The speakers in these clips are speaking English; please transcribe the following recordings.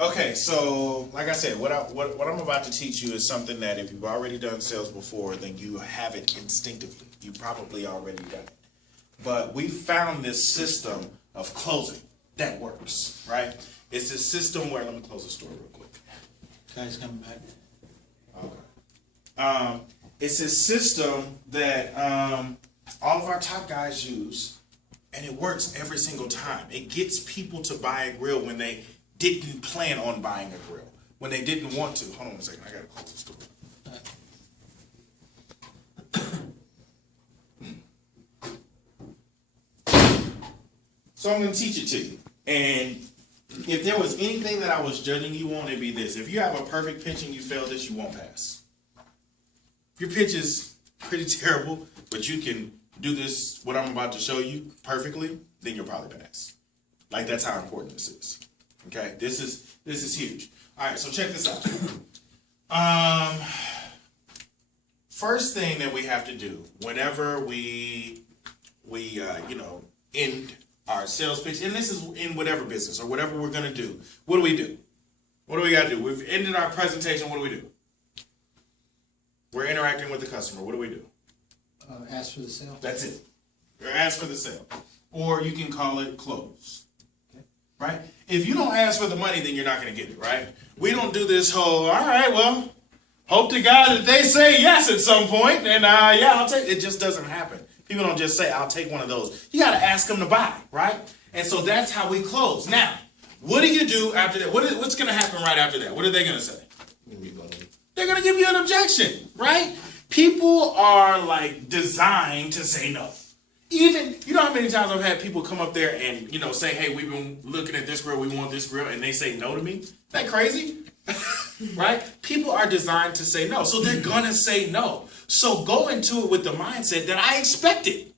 Okay, so like I said, what I'm about to teach you is something that if you've already done sales before, then you have it instinctively. You probably already done it. But we found this system of closing that works, right? It's a system where, let me close the store real quick. Guys coming back. Okay. It's a system that all of our top guys use, and it works every single time. It gets people to buy a grill when they didn't plan on buying a grill, when they didn't want to. Hold on a second, I gotta close this door. So I'm gonna teach it to you. And if there was anything that I was judging you on, it'd be this. If you have a perfect pitch and you fail this, you won't pass. If your pitch is pretty terrible, but you can do this, what I'm about to show you perfectly, then you'll probably pass. Like, that's how important this is. Okay, this is huge. All right, so check this out. First thing that we have to do whenever we end our sales pitch, and this is in whatever business or whatever we're gonna do. What do we do? What do we gotta do? We've ended our presentation. What do we do? We're interacting with the customer. What do we do? Ask for the sale. That's it. Or ask for the sale, or you can call it close. Right? If you don't ask for the money, then you're not going to get it, right? We don't do this whole, all right, well, hope to God that they say yes at some point, and yeah, I'll take it. It just doesn't happen. People don't just say, I'll take one of those. You got to ask them to buy, right? And so that's how we close. Now, what do you do after that? What's going to happen right after that? What are they going to say? They're going to give you an objection, right? People are like designed to say no. Even, you know how many times I've had people come up there and, say, hey, we've been looking at this grill, we want this grill, and they say no to me? Isn't that crazy? Right? People are designed to say no, so they're going to say no. So go into it with the mindset that I expect it.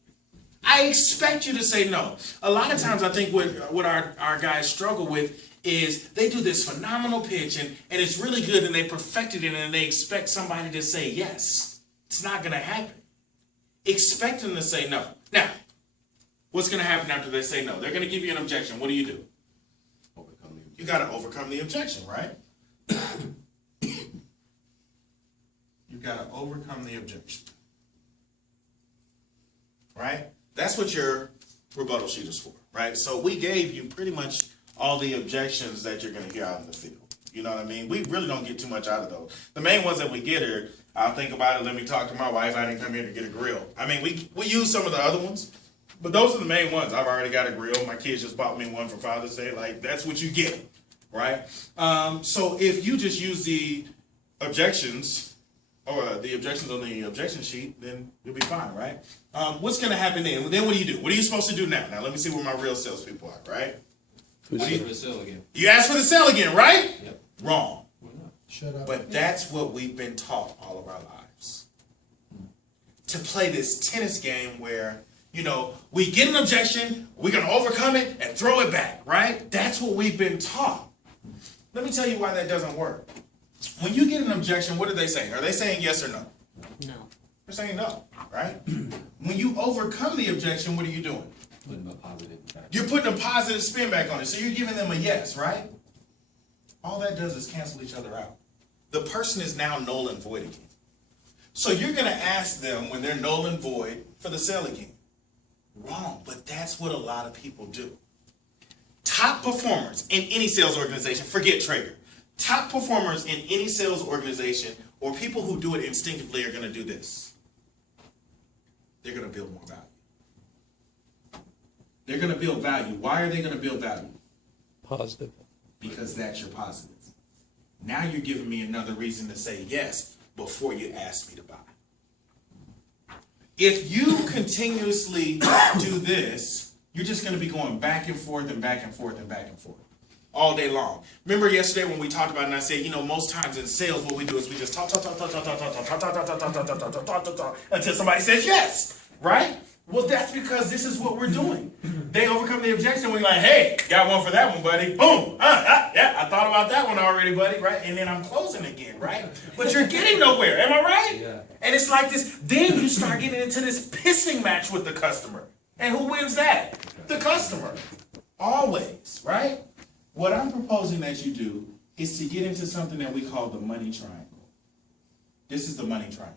I expect you to say no. A lot of times I think what our guys struggle with is they do this phenomenal pitch, and it's really good, and they perfected it, and they expect somebody to say yes. It's not going to happen. Expect them to say no. Now, what's going to happen after they say no? They're going to give you an objection. What do? You got to overcome the objection, right? You got to overcome the objection. Right? That's what your rebuttal sheet is for, right? So we gave you pretty much all the objections that you're going to hear out in the field. You know what I mean? We really don't get too much out of those. The main ones that we get are, I'll think about it, let me talk to my wife, I didn't come here to get a grill. I mean, we use some of the other ones, but those are the main ones. I've already got a grill. My kids just bought me one for Father's Day. Like, that's what you get, right? So if you just use the objections, or the objections on the objection sheet, then you'll be fine, right? What's going to happen then? Then what do you do? What are you supposed to do now? Now, let me see where my real salespeople are, right? Ask for the sale again. You ask for the sale again, right? Yep. Wrong. Shut up. But that's what we've been taught all of our lives. To play this tennis game where, we get an objection, we're going to overcome it and throw it back, right? That's what we've been taught. Let me tell you why that doesn't work. When you get an objection, what are they saying? Are they saying yes or no? No. They're saying no, right? When you overcome the objection, what are you doing? Putting a positive back. You're putting a positive spin back on it. So you're giving them a yes, right? All that does is cancel each other out. The person is now null and void again. So you're going to ask them when they're null and void for the sale again. Wrong, but that's what a lot of people do. Top performers in any sales organization, forget Traeger. Top performers in any sales organization or people who do it instinctively are going to do this. They're going to build more value. They're going to build value. Why are they going to build value? Positive. Because that's your positive. Now you're giving me another reason to say yes before you ask me to buy. If you continuously do this, you're just going to be going back and forth and back and forth and back and forth all day long. Remember yesterday when we talked about it and I said, most times in sales what we do is we just talk until somebody says yes, right? Well, that's because this is what we're doing. They overcome the objection. We're like, hey, got one for that one, buddy. Boom. Yeah, I thought about that one already, buddy, right? And then I'm closing again, right? But you're getting nowhere. Am I right? Yeah. And it's like this. Then you start getting into this pissing match with the customer. And who wins that? The customer. Always, right? What I'm proposing that you do is to get into something that we call the money triangle. This is the money triangle.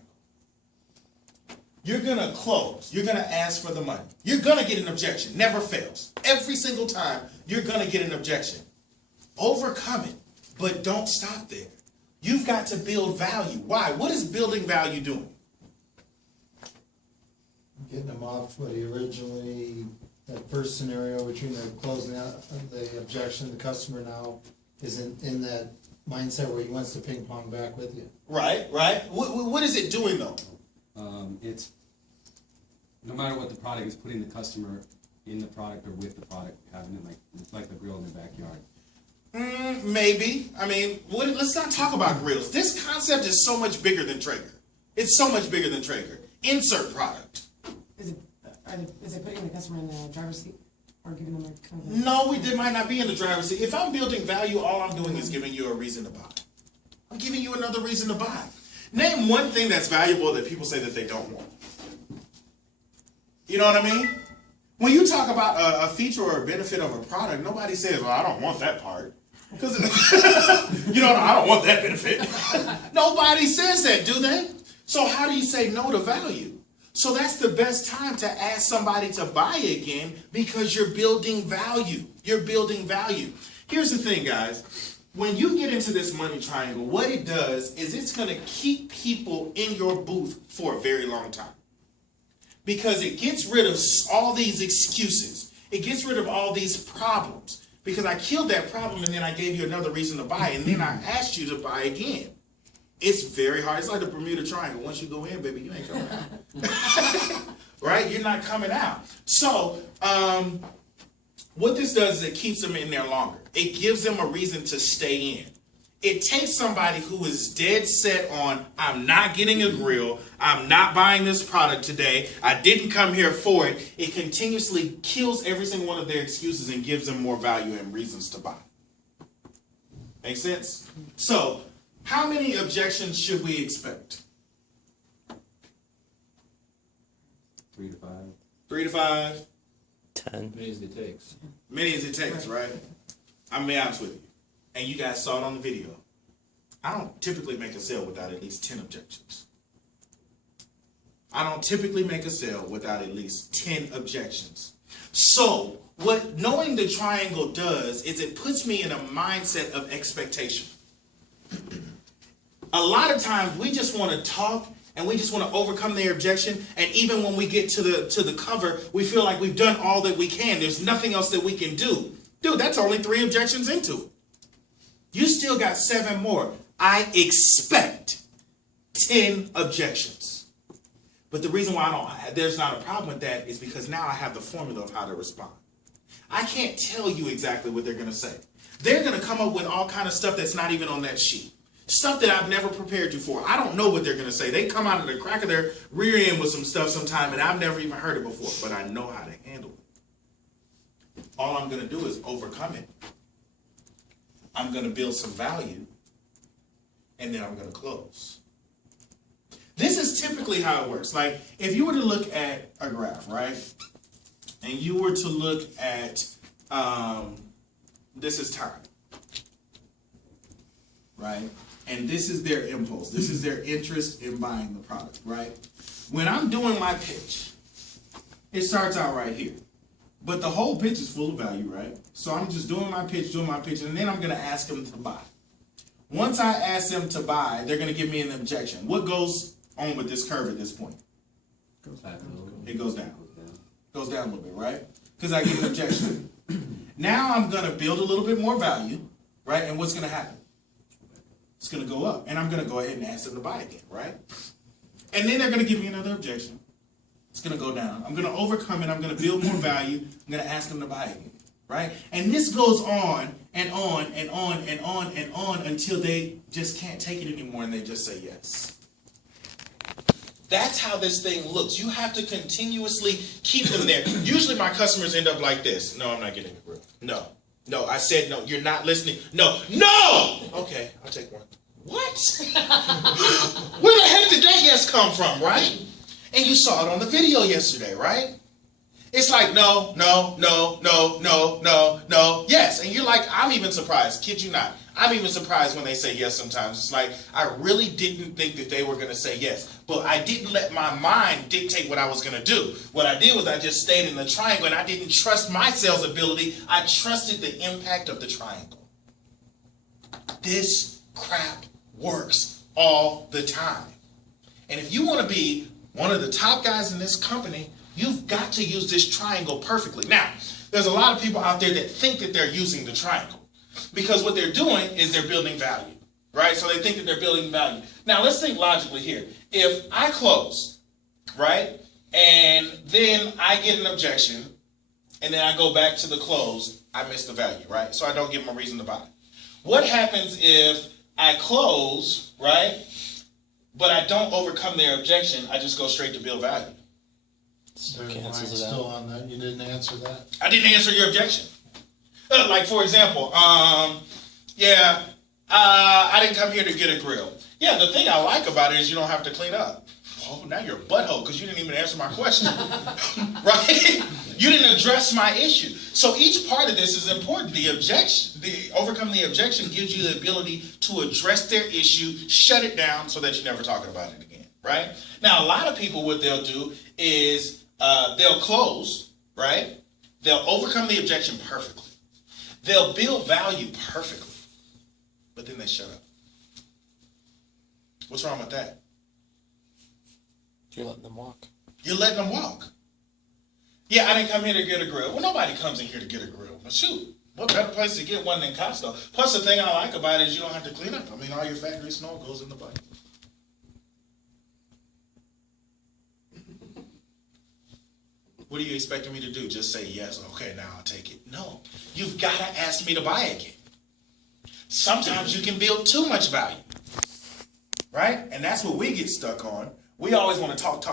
You're going to close. You're going to ask for the money. You're going to get an objection. Never fails. Every single time, you're going to get an objection. Overcome it, but don't stop there. You've got to build value. Why? What is building value doing? Getting them off what he originally, that first scenario between the closing out the objection, the customer now is in that mindset where he wants to ping pong back with you. Right, right. What is it doing though? It's, no matter what the product is, putting the customer in the product or with the product, having it like the grill in the backyard. Maybe. I mean, let's not talk about grills. This concept is so much bigger than Traeger. It's so much bigger than Traeger. Insert product. Is it putting the customer in the driver's seat or giving them a kind of No, they might not be in the driver's seat. If I'm building value, all I'm doing is giving you a reason to buy. I'm giving you another reason to buy. Name one thing that's valuable that people say that they don't want. You know what I mean? When you talk about a feature or a benefit of a product, nobody says, well, I don't want that part. Because, you know, I don't want that benefit. Nobody says that, do they? So how do you say no to value? So that's the best time to ask somebody to buy again because you're building value. You're building value. Here's the thing, guys. When you get into this money triangle, what it does is it's going to keep people in your booth for a very long time. Because it gets rid of all these excuses. It gets rid of all these problems. Because I killed that problem and then I gave you another reason to buy and then I asked you to buy again. It's very hard. It's like the Bermuda Triangle. Once you go in, baby, you ain't coming out. Right? You're not coming out. So, what this does is it keeps them in there longer. It gives them a reason to stay in. It takes somebody who is dead set on, I'm not getting a grill, I'm not buying this product today, I didn't come here for it. It continuously kills every single one of their excuses and gives them more value and reasons to buy. Make sense? So, how many objections should we expect? 3 to 5. 3 to 5? 10. Many as it takes. Many as it takes, right? I'm gonna be honest with you. And you guys saw it on the video. I don't typically make a sale without at least 10 objections. I don't typically make a sale without at least 10 objections. So, what knowing the triangle does is it puts me in a mindset of expectation. A lot of times we just want to talk and we just want to overcome their objection, and even when we get to the cover, we feel like we've done all that we can. There's nothing else that we can do. Dude, that's only 3 objections into it. You still got 7 more. I expect 10 objections. But the reason why there's not a problem with that is because now I have the formula of how to respond. I can't tell you exactly what they're going to say. They're going to come up with all kind of stuff that's not even on that sheet. Stuff that I've never prepared you for. I don't know what they're going to say. They come out of the crack of their rear end with some stuff sometime and I've never even heard it before, but I know how to handle it. All I'm going to do is overcome it. I'm going to build some value, and then I'm going to close. This is typically how it works. Like, if you were to look at a graph, right, and you were to look at, this is time, right, and this is their impulse. This is their interest in buying the product, right? When I'm doing my pitch, it starts out right here. But the whole pitch is full of value, right? So I'm just doing my pitch, and then I'm going to ask them to buy. Once I ask them to buy, they're going to give me an objection. What goes on with this curve at this point? It goes down. Goes down a little bit, right? Because I get an objection. Now I'm going to build a little bit more value, right? And what's going to happen? It's going to go up. And I'm going to go ahead and ask them to buy again, right? And then they're going to give me another objection. It's going to go down. I'm going to overcome it. I'm going to build more value. I'm going to ask them to buy again, right? And this goes on and on and on and on and on until they just can't take it anymore and they just say yes. That's how this thing looks. You have to continuously keep them there. Usually my customers end up like this. No, I'm not getting a grill. No. No, I said no. You're not listening. No. No! Okay, I'll take one. What? Where the heck did that yes come from, right? And you saw it on the video yesterday, right? It's like, no, no, no, no, no, no, no, yes. And you're like, I'm even surprised, kid you not. I'm even surprised when they say yes sometimes. It's like, I really didn't think that they were going to say yes. But I didn't let my mind dictate what I was going to do. What I did was I just stayed in the triangle, and I didn't trust my sales ability. I trusted the impact of the triangle. This crap works all the time. And if you want to be one of the top guys in this company, you've got to use this triangle perfectly. Now, there's a lot of people out there that think that they're using the triangle. Because what they're doing is they're building value, right? So they think that they're building value. Now, let's think logically here. If I close, right, and then I get an objection, and then I go back to the close, I miss the value, right? So I don't give them a reason to buy. What happens if I close, right, but I don't overcome their objection, I just go straight to build value? There's Cancels mine it out. still on that, you didn't answer that. I didn't answer your objection. Like, for example, I didn't come here to get a grill. Yeah, the thing I like about it is you don't have to clean up. Oh, now you're a butthole because you didn't even answer my question. Right? You didn't address my issue. So each part of this is important. The objection, overcoming the objection gives you the ability to address their issue, shut it down so that you're never talking about it again. Right? Now, a lot of people, what they'll do is they'll close, right? They'll overcome the objection perfectly. They'll build value perfectly, but then they shut up. What's wrong with that? You're letting them walk. You're letting them walk. Yeah, I didn't come here to get a grill. Well, nobody comes in here to get a grill. But shoot, what better place to get one than Costco? Plus, the thing I like about it is you don't have to clean up. I mean, all your fat, grease, and oil goes in the bucket. What are you expecting me to do? Just say yes, okay, now I'll take it. No, you've got to ask me to buy again. Sometimes you can build too much value, right? And that's what we get stuck on. We always want to talk,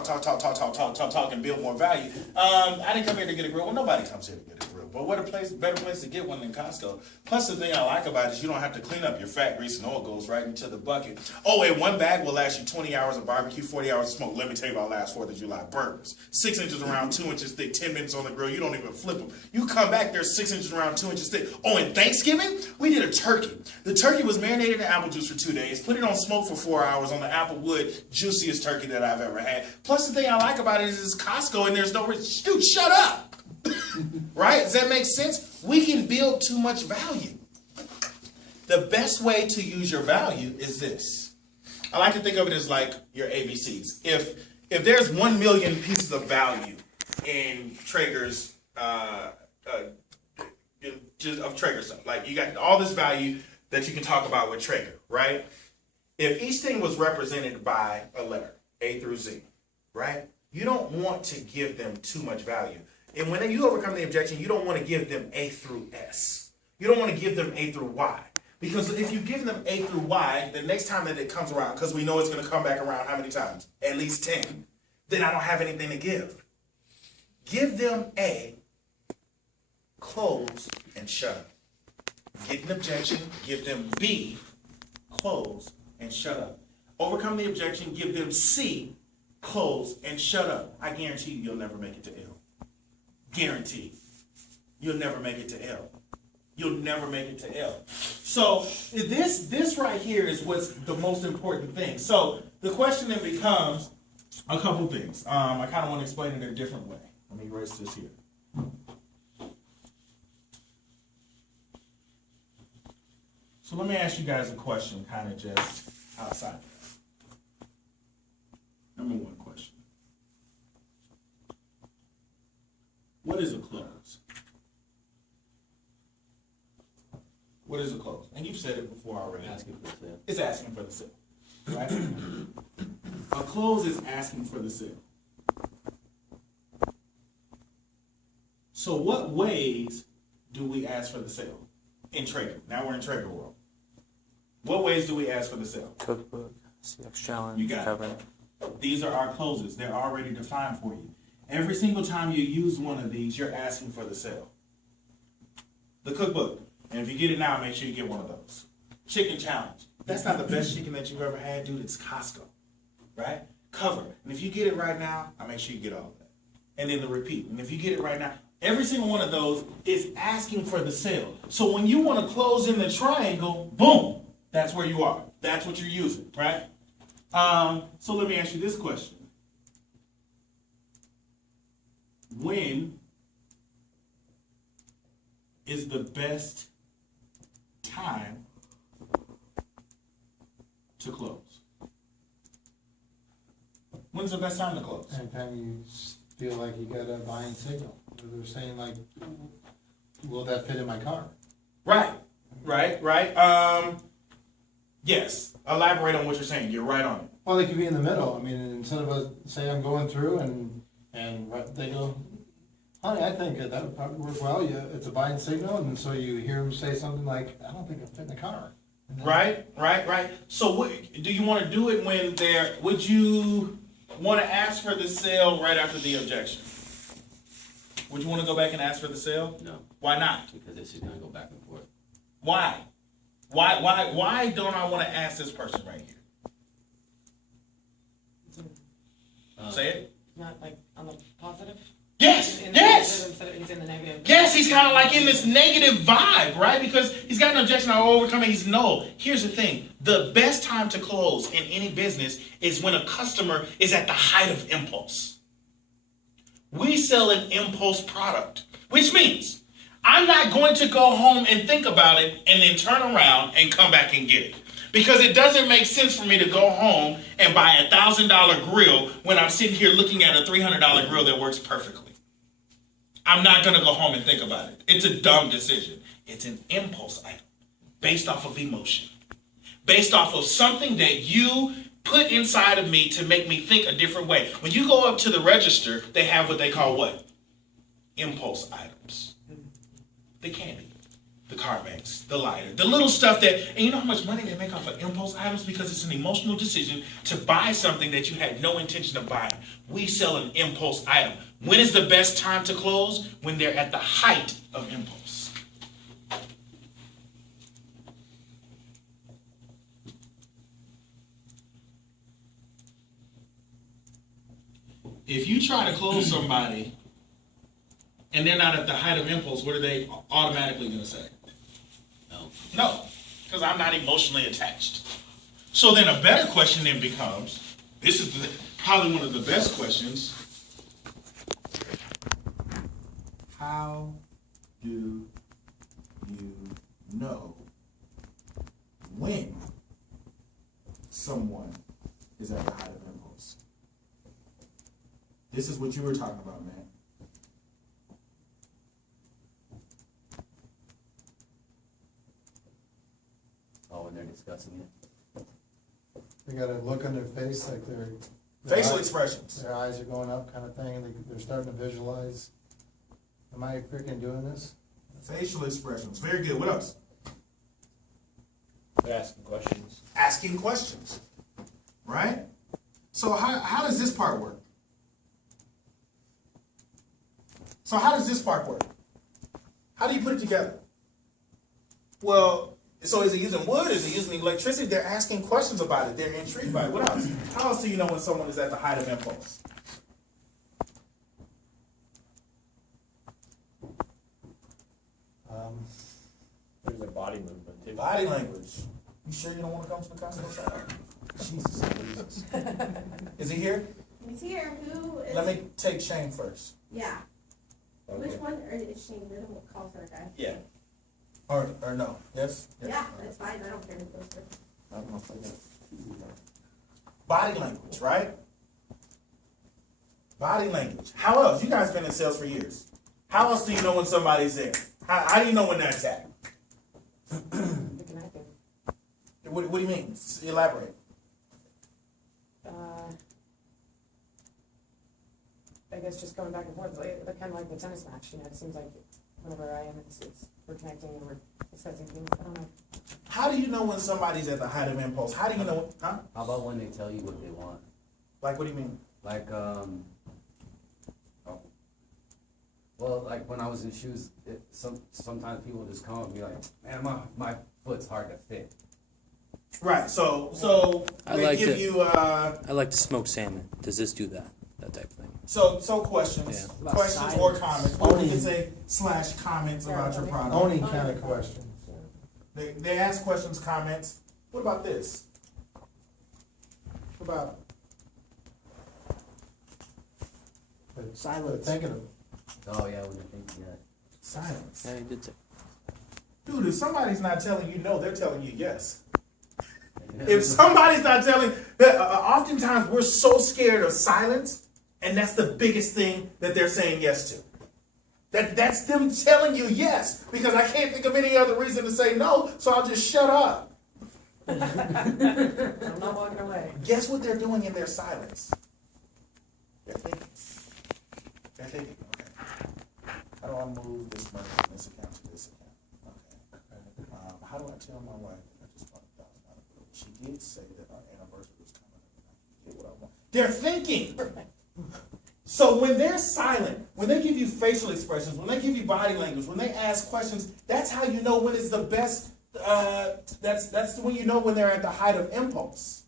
and build more value. I didn't come here to get a grill. Well, nobody comes here to get a grill. But what better place to get one than Costco? Plus, the thing I like about it is you don't have to clean up. Your fat, grease, and oil goes right into the bucket. Oh, and one bag will last you 20 hours of barbecue, 40 hours of smoke. Let me tell you about last 4th of July burgers. 6 inches around, 2 inches thick, 10 minutes on the grill. You don't even flip them. You come back, they're 6 inches around, 2 inches thick. Oh, and Thanksgiving, we did a turkey. The turkey was marinated in apple juice for 2 days, put it on smoke for 4 hours on the apple wood, juiciest turkey that I've ever had. Plus, the thing I like about it is it's Costco and there's no risk. Dude, shut up. Right? Does that make sense? We can build too much value. The best way to use your value is this. I like to think of it as like your ABCs. If there's 1 million pieces of value in Traeger's, of Traeger stuff, like you got all this value that you can talk about with Traeger, right? If each thing was represented by a letter, A through Z, right? You don't want to give them too much value. And when you overcome the objection, you don't want to give them A through S. You don't want to give them A through Y. Because if you give them A through Y, the next time that it comes around, because we know it's going to come back around how many times? At least 10. Then I don't have anything to give. Give them A, close, and shut up. Get an objection, give them B, close, and shut up. Overcome the objection, give them C, close, and shut up. I guarantee you'll never make it to L. Guaranteed. You'll never make it to L. You'll never make it to L. So this right here is what's the most important thing. So the question then becomes a couple things. I kind of want to explain it in a different way. Let me erase this here. So let me ask you guys a question, kind of just outside. Number one question. What is a close? What is a close? And you've said it before already. Asking for the sale. It's asking for the sale, right? A close is asking for the sale. So what ways do we ask for the sale in Traeger? Now we're in Traeger world. What ways do we ask for the sale? Cookbook, CX challenge, You got cover. it. These are our closes. They're already defined for you. Every single time you use one of these, you're asking for the sale. The cookbook. And if you get it now, make sure you get one of those. Chicken challenge. That's not the best chicken that you've ever had, dude. It's Costco. Right? Cover. And if you get it right now, I'll make sure you get all of that. and then the repeat. And if you get it right now, every single one of those is asking for the sale. So when you want to close in the triangle, boom, that's where you are. That's what you're using, right? So let me ask you this question. When is the best time to close? When's the best time to close? Anytime you feel like you got a buying signal, or they're saying like, will that fit in my car? Right. Yes. Elaborate on what you're saying. You're right on it. Well, they could be in the middle. I mean, instead of say I'm going through and they go, honey, I think that would probably work well. Yeah, it's a buying signal, and so you hear them say something like, I don't think it'll fit in the car. And then- Right. So what do you want to do it when would you want to ask for the sale right after the objection? Would you want to go back and ask for the sale? No, Why not? because this is gonna go back and forth. Why? Why don't I want to ask this person right here? Say it. Not like on the positive? Yes. In the Yes. positive instead of he's in the negative. Yes, he's kind of like in this negative vibe, right? Because he's got an objection, I'll overcome it. He's no. Here's the thing. The best time to close in any business is when a customer is at the height of impulse. We sell an impulse product, which means I'm not going to go home and think about it and then turn around and come back and get it. Because it doesn't make sense for me to go home and buy a $1,000 grill when I'm sitting here looking at a $300 grill that works perfectly. I'm not going to go home and think about it. It's a dumb decision. It's an impulse item based off of emotion, based off of something that you put inside of me to make me think a different way. When you go up to the register, they have what they call what? Impulse items. The candy, the car banks, the lighter, the little stuff that, and you know how much money they make off of impulse items? Because it's an emotional decision to buy something that you had no intention of buying. We sell an impulse item. When is the best time to close? When they're at the height of impulse. If you try to close somebody and they're not at the height of impulse, what are they automatically going to say? No. No, because I'm not emotionally attached. So then a better question then becomes, this is probably one of the best questions. How do you know when someone is at the height of impulse? This is what you were talking about, man. Oh, when they're discussing it. They got a look on their face like their Facial eyes- expressions. Their eyes are going up kind of thing, and they're starting to visualize, am I freaking doing this? Facial expressions. Very good. What else? Asking questions. Asking questions. Right? So how does this part work? So how does this part work? How do you put it together? Well, so is it using wood? Is it using electricity? They're asking questions about it. They're intrigued by it. What else? How else do you know when someone is at the height of impulse? There's their body movement too. Body language. You sure you don't want to come to the Costco side? Jesus. Is he here? He's here. Who is? Let me take Shane first. Yeah. Okay. Which one? Or is Shane Little? What calls her guy? Yeah. Or no. Yes? Yeah, that's fine. I don't care who goes first. I don't know if I got it. Body language, right? Body language. How else? You guys been in sales for years. How else do you know when somebody's there? How do you know when that's at? Looking at it. What do you mean? Elaborate. I guess just going back and forth, like kind of like the tennis match. You know, it seems like whenever I am, we're connecting and we're discussing things. I don't know. How do you know when somebody's at the height of impulse? How do you know? Huh? How about when they tell you what they want? Like, what do you mean? Like, well, like when I was in shoes, sometimes people just come up and be like, man, my foot's hard to fit. Right. So I they like give it. you I like to smoke salmon. Does this do that? that type of thing. So questions, Yeah. questions or comments, or we can Owning. say slash comments about your product. Owning kind of questions. They ask questions, comments. What about this? What about Silence. Thinking of, Oh, yeah, when you're thinking, yeah. silence? Yeah, he did say. Dude, if somebody's not telling you no, they're telling you yes. If somebody's not telling, oftentimes we're so scared of silence, and that's the biggest thing that they're saying yes to. That's them telling you yes, because I can't think of any other reason to say no, so I'll just shut up. I'm not walking away. Guess what they're doing in their silence? They're thinking. They're thinking, okay, how do I move this money from this account to this account? Okay. How do I tell my wife that I just bought $1,000 bill? She did say that our anniversary was coming up and I can get what I want. They're thinking. So when they're silent, when they give you facial expressions, when they give you body language, when they ask questions, that's how you know when it's the best. That's when you know when they're at the height of impulse.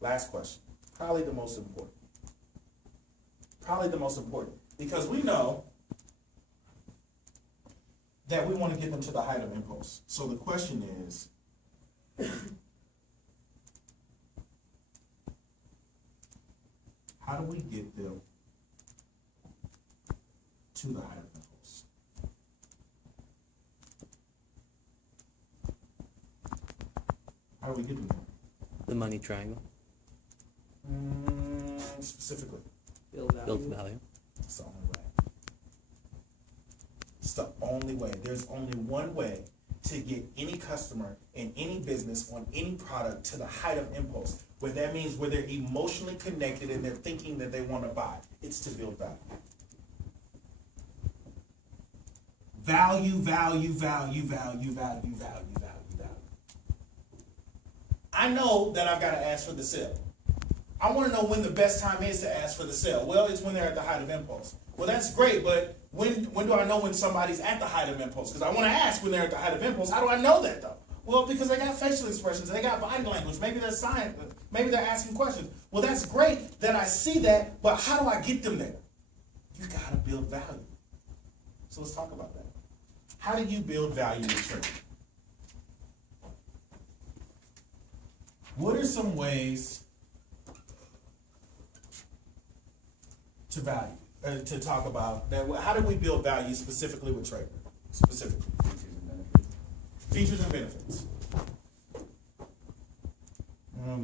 Last question, probably the most important. Probably the most important, because we know that we want to get them to the height of impulse. So the question is, how do we get them to the height of impulse? How do we get them there? The money triangle. Specifically, Build value. it's the only way. It's the only way. There's only one way to get any customer in any business on any product to the height of impulse, where that means where they're emotionally connected and they're thinking that they want to buy. It's to build value. Value, value, value, value, value, value, value, value. I know that I've got to ask for the sale. I want to know when the best time is to ask for the sale. Well, it's when they're at the height of impulse. Well, that's great, but when do I know when somebody's at the height of impulse? Because I want to ask when they're at the height of impulse. How do I know that, though? Well, because they got facial expressions, they got body language, maybe they're signing, maybe they're asking questions. Well, that's great that I see that, but how do I get them there? You got to build value. So let's talk about that. How do you build value in trading? What are some ways to value, to talk about that? How do we build value specifically with trading? Specifically. Features and benefits.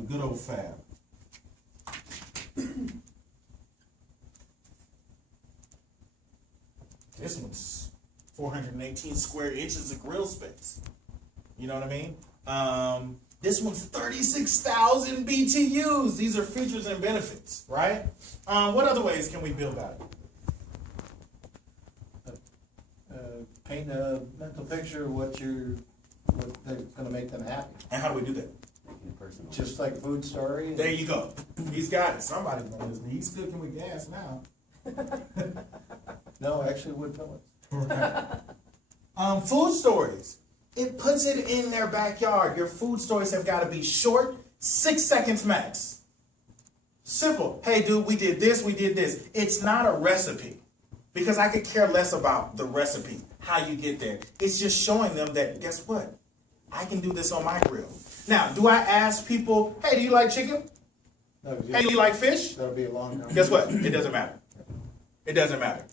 Good old fab. This one's 418 square inches of grill space. You know what I mean? This one's 36,000 BTUs. These are features and benefits, right? What other ways can we build value? paint a mental picture of what they're gonna make them happy. And how do we do that? Personal. Just like Food Story. There you go. He's got it. Somebody's going to He's cooking with gas now. No, actually wood pellets. Food stories. It puts it in their backyard. Your food stories have got to be short, 6 seconds max. Simple. Hey, dude, we did this, we did this. It's not a recipe, because I could care less about the recipe, how you get there. It's just showing them that, guess what? I can do this on my grill. Now, do I ask people, hey, do you like chicken? No, Hey, do you like fish? that'll be a long conversation. Guess what? It doesn't matter. It doesn't matter.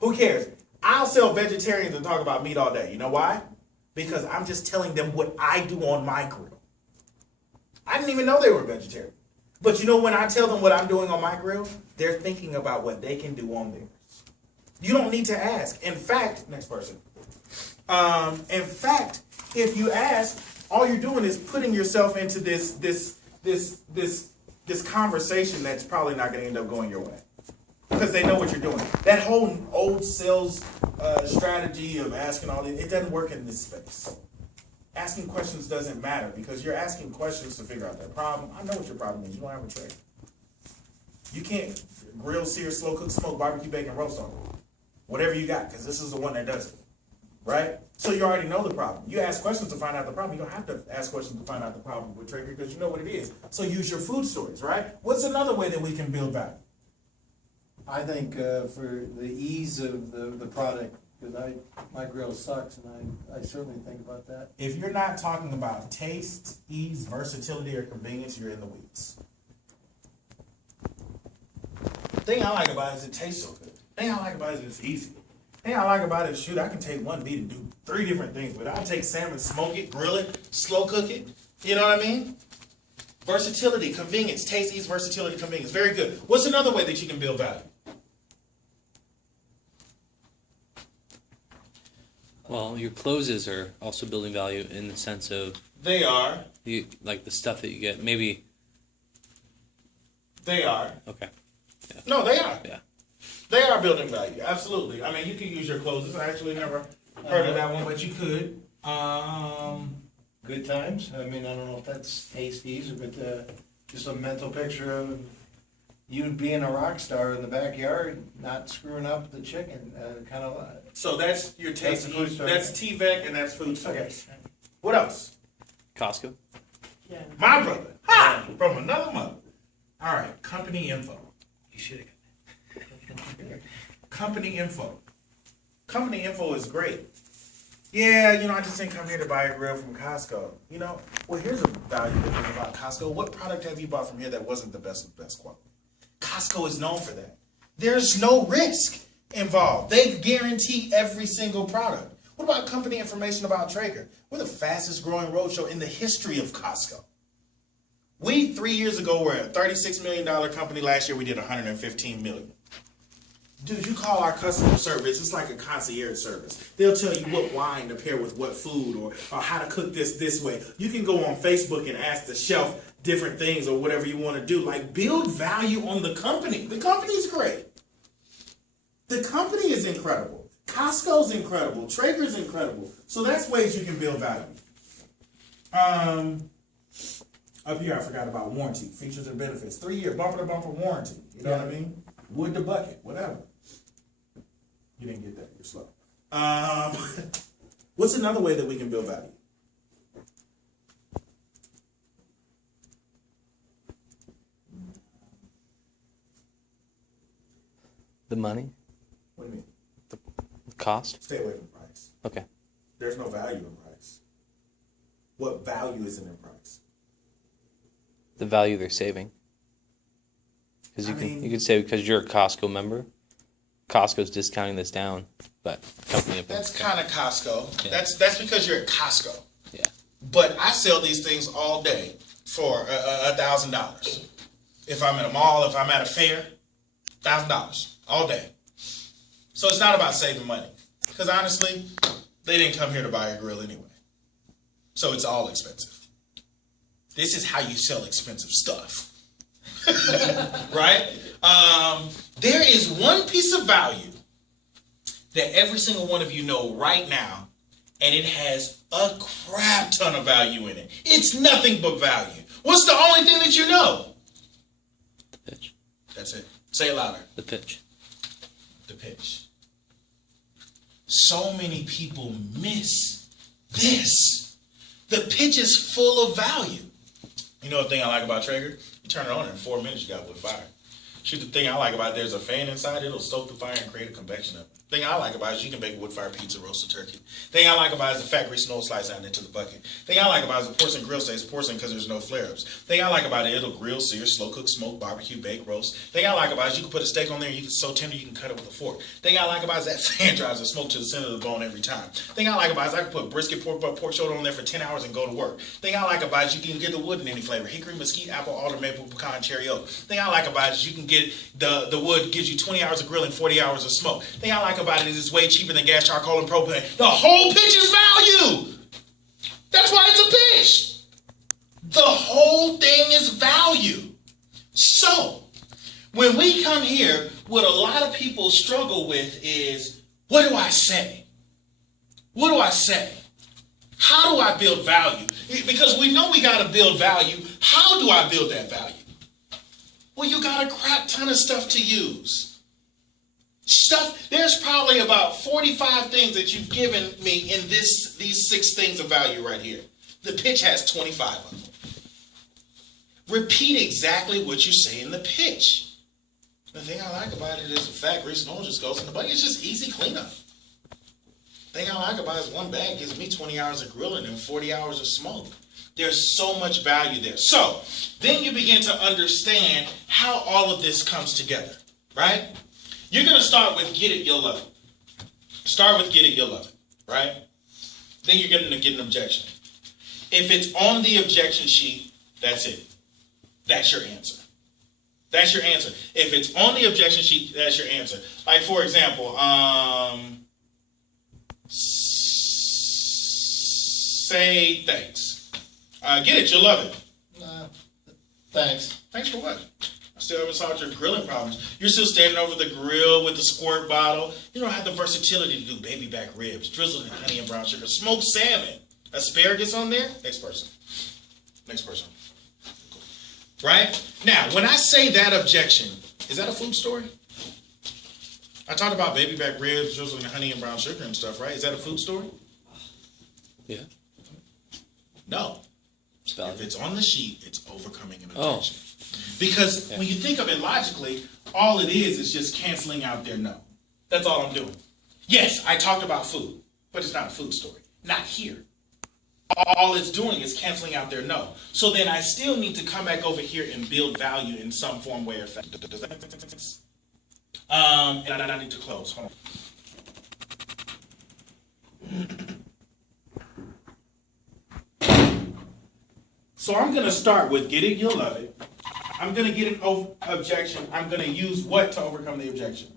Who cares? I'll sell vegetarians and talk about meat all day. You know why? Because I'm just telling them what I do on my grill. I didn't even know they were vegetarian. But you know, when I tell them what I'm doing on my grill, they're thinking about what they can do on theirs. You don't need to ask. In fact, next person. In fact, if you ask, all you're doing is putting yourself into this conversation that's probably not going to end up going your way, because they know what you're doing. That whole old sales strategy of asking all this, it doesn't work in this space. Asking questions doesn't matter, because you're asking questions to figure out their problem. I know what your problem is. You don't have a trade. You can't grill, sear, slow cook, smoke, barbecue, bacon, roast on it. Whatever you got, because this is the one that does it. Right? So you already know the problem. You ask questions to find out the problem. You don't have to ask questions to find out the problem with Traeger, because you know what it is. So use your food stories, right? What's another way that we can build value? I think for the ease of the product, because my grill sucks, and I certainly think about that. If you're not talking about taste, ease, versatility, or convenience, you're in the weeds. The thing I like about it is it tastes so good. The thing I like about it is it's easy. The thing I like about it is, shoot, I can take one meat and do 3 different things. But I'll take salmon, smoke it, grill it, slow cook it. You know what I mean? Versatility, convenience, taste, ease, versatility, convenience. Very good. What's another way that you can build value? Well, your closes are also building value in the sense of They are. you like the stuff that you get. Maybe They are. okay. No, they are. Yeah. They are building value. Absolutely. I mean, you can use your closes. I actually never heard of that one, but you could. Good times. I mean, I don't know if that's tasties, but just a mental picture of you being a rock star in the backyard, not screwing up the chicken, kind of. So that's your That's taste. the food service. That's TVEC and that's food Okay. service. What else? Costco. Yeah. My brother. Ha! From another mother. All right. Company info. You should have got that. Company info. Company info is great. Yeah, I just didn't come here to buy a grill from Costco. Well, here's a valuable thing about Costco. What product have you bought from here that wasn't the best of the best quality? Costco is known for that. There's no risk involved. They guarantee every single product. What about company information about Traeger? We're the fastest growing roadshow in the history of Costco. We, 3 years ago, were a $36 million company. Last year, we did $115 million. Dude, you call our customer service, it's like a concierge service. They'll tell you what wine to pair with what food or how to cook this way. You can go on Facebook and ask the chef different things or whatever you want to do. Like, build value on the company. The company's great. The company is incredible. Costco's incredible. Traeger's incredible. So that's ways you can build value. Up here, I forgot about warranty, features and benefits. 3-year bumper-to-bumper warranty. You know what I mean? Wood to bucket, whatever. You didn't get that. You're slow. What's another way that we can build value? The money, What do you mean? cost. Stay away from price. Okay. There's no value in price. What value is in price? The value they're saving. Because you could say because you're a Costco member, Costco's discounting this down, but company. That's kind of Costco. Yeah. That's because you're at Costco. Yeah. But I sell these things all day for $1,000. If I'm in a mall, if I'm at a fair, $1,000 all day. So it's not about saving money. Because honestly, they didn't come here to buy a grill anyway. So it's all expensive. This is how you sell expensive stuff. Right? There is one piece of value that every single one of you know right now, and it has a crap ton of value in it. It's nothing but value. What's the only thing that you know? The pitch. That's it. Say it louder. The pitch. The pitch. So many people miss this. The pitch is full of value. You know the thing I like about Traeger? You turn it on and in 4 minutes you got wood fire. Shoot, the thing I like about it, there's a fan inside, it'll stoke the fire and create a convection of it. The thing I like about it is you can bake wood fire pizza, roasted turkey. The thing I like about it is the fat grease snow slice out into the bucket. The thing I like about it is the porcelain grill stays porcelain because there's no flare-ups. The thing I like about it, it'll grill, sear, slow cook, smoke, barbecue, bake, roast. The thing I like about it is you can put a steak on there and you can so tender you can cut it with a fork. The thing I like about it is that fan drives the smoke to the center of the bone every time. The thing I like about it is I can put brisket, pork butt, pork shoulder on there for 10 hours and go to work. The thing I like about it is you can get the wood in any flavor. Hickory, mesquite, apple, alder, maple, pecan, cherry, oak. The thing I like about it is you can get the wood gives you 20 hours of grilling, 40 hours of smoke. The thing I like about it is it's way cheaper than gas, charcoal, and propane. The whole pitch is value. That's why it's a pitch. The whole thing is value. So, when we come here, what a lot of people struggle with is, what do I say? What do I say? How do I build value? Because we know we got to build value. How do I build that value? Well, you got a crap ton of stuff to use. There's probably about 45 things that you've given me in these 6 things of value right here. The pitch has 25 of them. Repeat exactly what you say in the pitch. The thing I like about it is the fact grease and oil just goes in the bucket. It's just easy cleanup. The thing I like about it is one bag gives me 20 hours of grilling and 40 hours of smoke. There's so much value there. So then you begin to understand how all of this comes together, right? You're going to start with get it, you'll love it. Start with get it, you'll love it, right? Then you're going to get an objection. If it's on the objection sheet, that's it. That's your answer. That's your answer. If it's on the objection sheet, that's your answer. Like, for example, say thanks. Get it, you'll love it. Thanks. Thanks for what? I still haven't solved your grilling problems. You're still standing over the grill with the squirt bottle. You don't have the versatility to do baby back ribs, drizzled in honey and brown sugar, smoked salmon, asparagus on there. Next person. Next person. Right? Now, when I say that objection, is that a food story? I talked about baby back ribs, drizzled in honey and brown sugar and stuff, right? Is that a food story? Yeah. No. It's valid. If it's on the sheet, it's overcoming an Oh. objection. Because when you think of it logically, all it is just canceling out their no. That's all I'm doing. Yes, I talked about food, but it's not a food story. Not here. All it's doing is canceling out their no. So then I still need to come back over here and build value in some form, way, or fashion. Does that make sense? And I need to close. Hold on. So I'm going to start with get it, you'll love it. I'm going to get an objection. I'm going to use what to overcome the objection?